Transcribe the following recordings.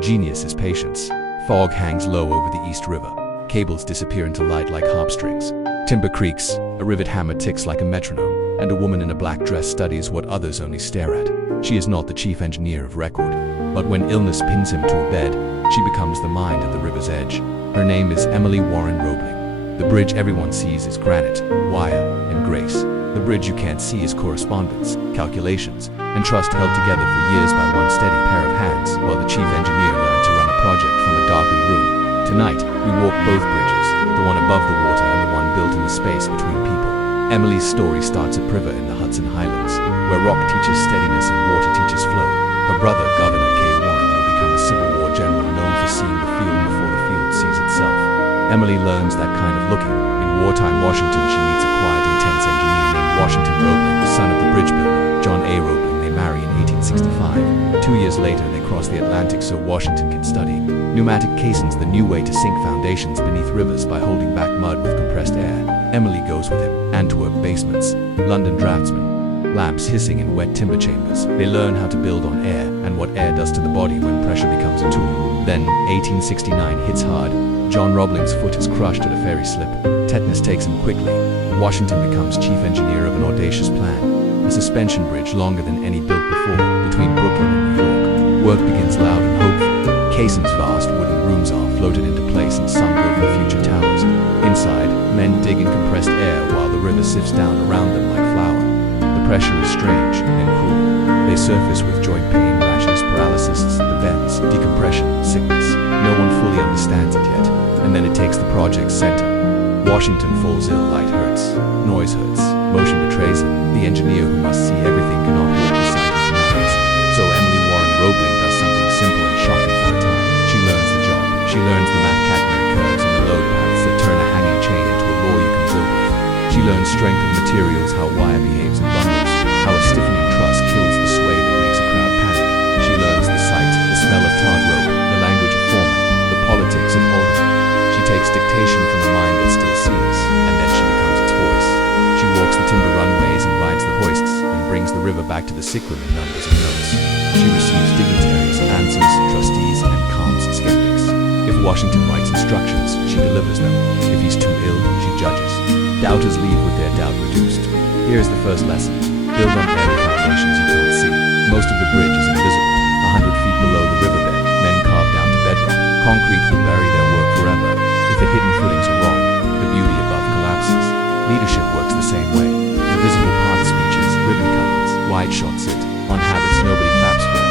Genius is patience. Fog hangs low over the East River. Cables disappear into light like harp strings. Timber creaks, a rivet hammer ticks like a metronome, and a woman in a black dress studies what others only stare at. She is not the chief engineer of record, but when illness pins him to a bed, she becomes the mind at the river's edge. Her name is Emily Warren Roebling. The bridge everyone sees is granite, wire, and grace. The bridge you can't see is correspondence, calculations, and trust held together for years by one steady pair of hands, while the chief engineer learned to run a project from a darkened room. Tonight, we walk both bridges, the one above the water and the one built in the space between people. Emily's story starts at Priver in the Hudson Highlands, where rock teaches steadiness and water teaches flow. Her brother, Governor K. Warren, will become a Civil War general known for seeing the field before the field sees itself. Emily learns that kind of looking. In wartime Washington, she meets a quiet, intense engineer named Washington Roebling, the son of the bridge builder, John A. Roebling. They marry in 1865. 2 years later, they cross the Atlantic so Washington can study pneumatic caissons, the new way to sink foundations beneath rivers by holding back mud with compressed air. Emily goes with him. Antwerp basements, London draftsmen, lamps hissing in wet timber chambers. They learn how to build on air and what air does to the body when pressure becomes a tool. Then, 1869 hits hard. John Roebling's foot is crushed at a ferry slip. Tetanus takes him quickly. Washington becomes chief engineer of an audacious plan, a suspension bridge longer than any built before, between Brooklyn and New York. Work begins loud and hopeful. Caisson's vast wooden rooms are floated into place and sunk over future towers. Inside, men dig in compressed air while the river sifts down around them like flour. The pressure is strange, then cruel. They surface with joint pain, rashes, paralysis, the bends, decompression, sickness. No one fully understands it yet, and then it takes the project's center. Washington falls ill, light hurts, noise hurts, motion betrays him. The engineer who must see everything cannot walk beside his commands. So Emily Warren Roebling does something simple and shocking for a time. She learns the job. She learns the math catenary curves and the load paths that turn a hanging chain into a law you can build with. She learns strength of materials, how wire behaves in bundles, how a stiffening truss kills the sway that makes a crowd panic. She learns the sight, the smell of tarred rope, the language of foremen, the politics of aldermen. She takes dictation from a mind that still sees, and then she becomes its voice. She walks the timber runways and rides the hoists, and brings the river back to the sick room in numbers and notes. She receives dignitaries, answers, trustees, and calms skeptics. If Washington writes instructions, she delivers them. If he's too ill, she judges. Doubters leave with their doubt reduced. Here's the first lesson. Build on airy foundations you can't see. Most of the bridge is invisible. 100 feet below the riverbed, men carve down to bedrock. Concrete will bury their work forever. If the hidden footings are wrong, the beauty above collapses. Leadership works the same way. Invisible part speeches, ribbon cuttings, wide shots sit on habits nobody claps for.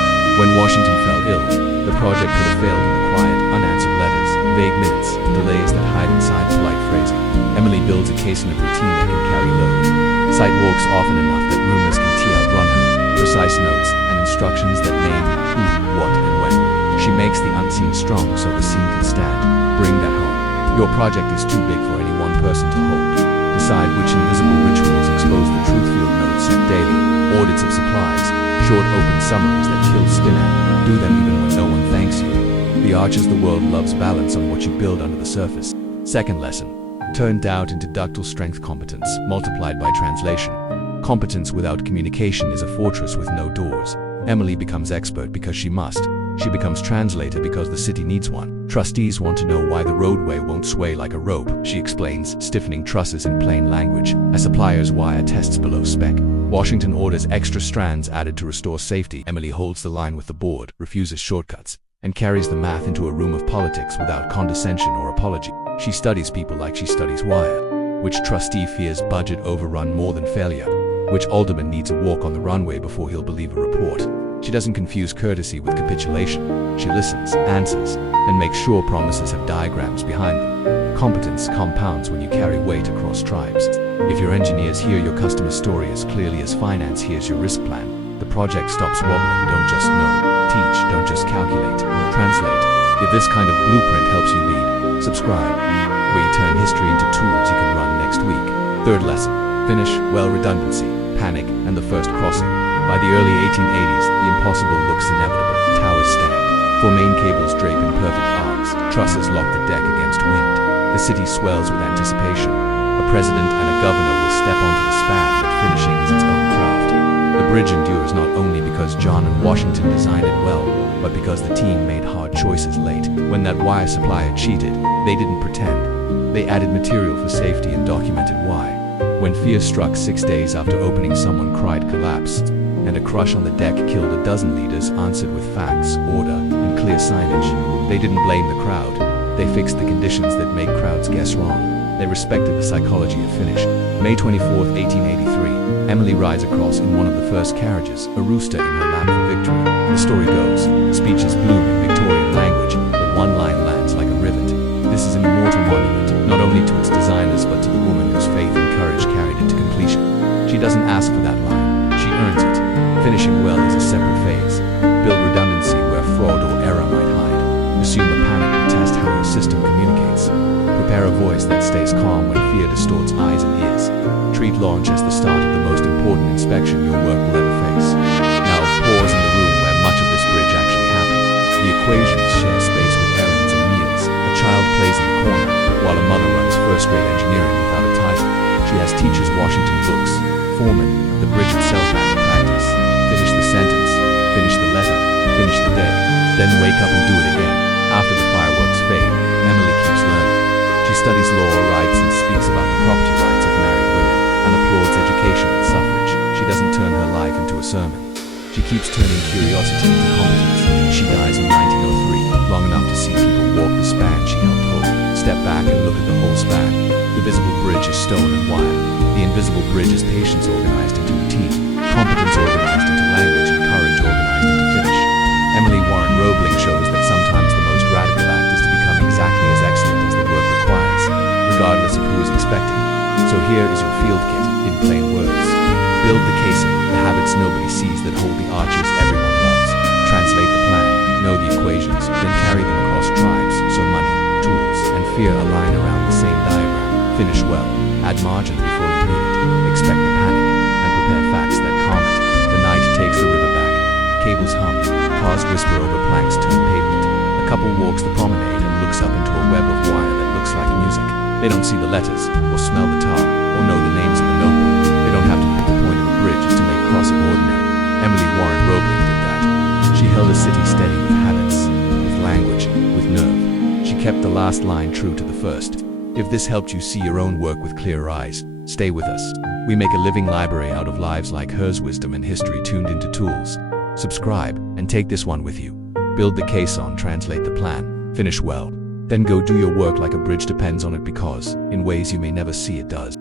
When Washington fell ill, the project could have failed in the quiet, unanswered letters, vague minutes, delays that hide inside polite phrasing. Emily builds a caisson of routine that can carry load. Sidewalks often enough that rumors can outrun her. Precise notes and instructions that name who, what, and when. She makes the unseen strong so the seen can stand. Bring that home. Your project is too big for any one person to hold. Decide which invisible rituals expose the truth field notes sent daily. Audits of supplies. Short open summaries that kill spin out. Do them even when no one thanks you. The arches the world loves balance on what you build under the surface. Second lesson. Turn doubt into ductile strength competence, multiplied by translation. Competence without communication is a fortress with no doors. Emily becomes expert because she must. She becomes translator because the city needs one. Trustees want to know why the roadway won't sway like a rope. She explains, stiffening trusses in plain language. A supplier's wire tests below spec. Washington orders extra strands added to restore safety. Emily holds the line with the board, refuses shortcuts, and carries the math into a room of politics without condescension or apology. She studies people like she studies wire. Which trustee fears budget overrun more than failure? Which alderman needs a walk on the runway before he'll believe a report? She doesn't confuse courtesy with capitulation. She listens, answers, and makes sure promises have diagrams behind them. Competence compounds when you carry weight across tribes. If your engineers hear your customer story as clearly as finance hears your risk plan, the project stops wobbling. Don't just know. Teach, don't just calculate. Translate. If this kind of blueprint helps you lead, subscribe. We turn history into tools you can run next week. Third lesson. Finish, well, redundancy, panic, and the first crossing. By the early 1880s, the impossible looks inevitable. Towers stand. Four main cables drape in perfect arcs. Trusses lock the deck against wind. The city swells with anticipation. A president and a governor will step onto the span, but finishing is its own craft. The bridge endures not only because John and Washington designed it well, but because the team made hard choices late. When that wire supplier cheated, they didn't pretend. They added material for safety and documented why. When fear struck 6 days after opening, someone cried collapse, and a crush on the deck killed a dozen leaders answered with facts, order, and clear signage. They didn't blame the crowd. They fixed the conditions that make crowds guess wrong. They respected the psychology of finish. May 24, 1883, Emily rides across in one of the first carriages, a rooster in her lap for victory. The story goes, speeches bloom in Victorian language, but one line lands like a rivet. This is an immortal monument, not only to its designers but to the woman whose faith and courage carried it to completion. She doesn't ask for that line, she earns it. Finishing well is a separate phase. Build redundancy where fraud or error might hide. Assume a panic will test how your system communicates. Prepare a voice that stays calm when fear distorts eyes and ears. Treat launch as the start of the most important inspection your work will ever face. Now pause in the room where much of this bridge actually happened. The equations share space with errands and meals. A child plays in the corner, while a mother runs first-grade engineering without a title. She has teachers' Washington books. Foreman, the bridge itself has to practice. Finish the sentence, finish the letter, finish the day, then wake up and do it again. After the fireworks fade, Emily keeps learning. She studies law, writes, and speaks about the property rights of married women, and applauds education and suffrage. She doesn't turn her life into a sermon. She keeps turning curiosity into competence. She dies in 1903, long enough to see people walk the span she helped hold. Step back and look at the whole span. The visible bridge is stone and wire. The invisible bridge is patience organized into routine, competence organized into language, and courage organized into finish. Emily Warren Roebling shows that sometimes the most radical act is to become exactly as excellent as the work requires, regardless of who is expecting. So here is your field kit, in plain words. Build the caisson, the habits nobody sees that hold the arches everyone loves. Translate the plan, know the equations, then carry them across tribes, so money, tools, and fear align around the same diagram. Finish well, add margin before you need it, expect the panic, and prepare facts that calm it. The night takes the river back, cables hum, cars whisper over planks turn pavement. A couple walks the promenade and looks up into a web of wire that looks like music. They don't see the letters, or smell the tar, or know the names of the notebook. They don't have to pick the point of a bridge to make crossing ordinary. Emily Warren Roebling did that. She held a city steady with habits, with language, with nerve. She kept the last line true to the first. If this helped you see your own work with clearer eyes, stay with us. We make a living library out of lives like hers, wisdom and history tuned into tools. Subscribe and take this one with you. Build the caisson, translate the plan, finish well. Then go do your work like a bridge depends on it, because, in ways you may never see, it does.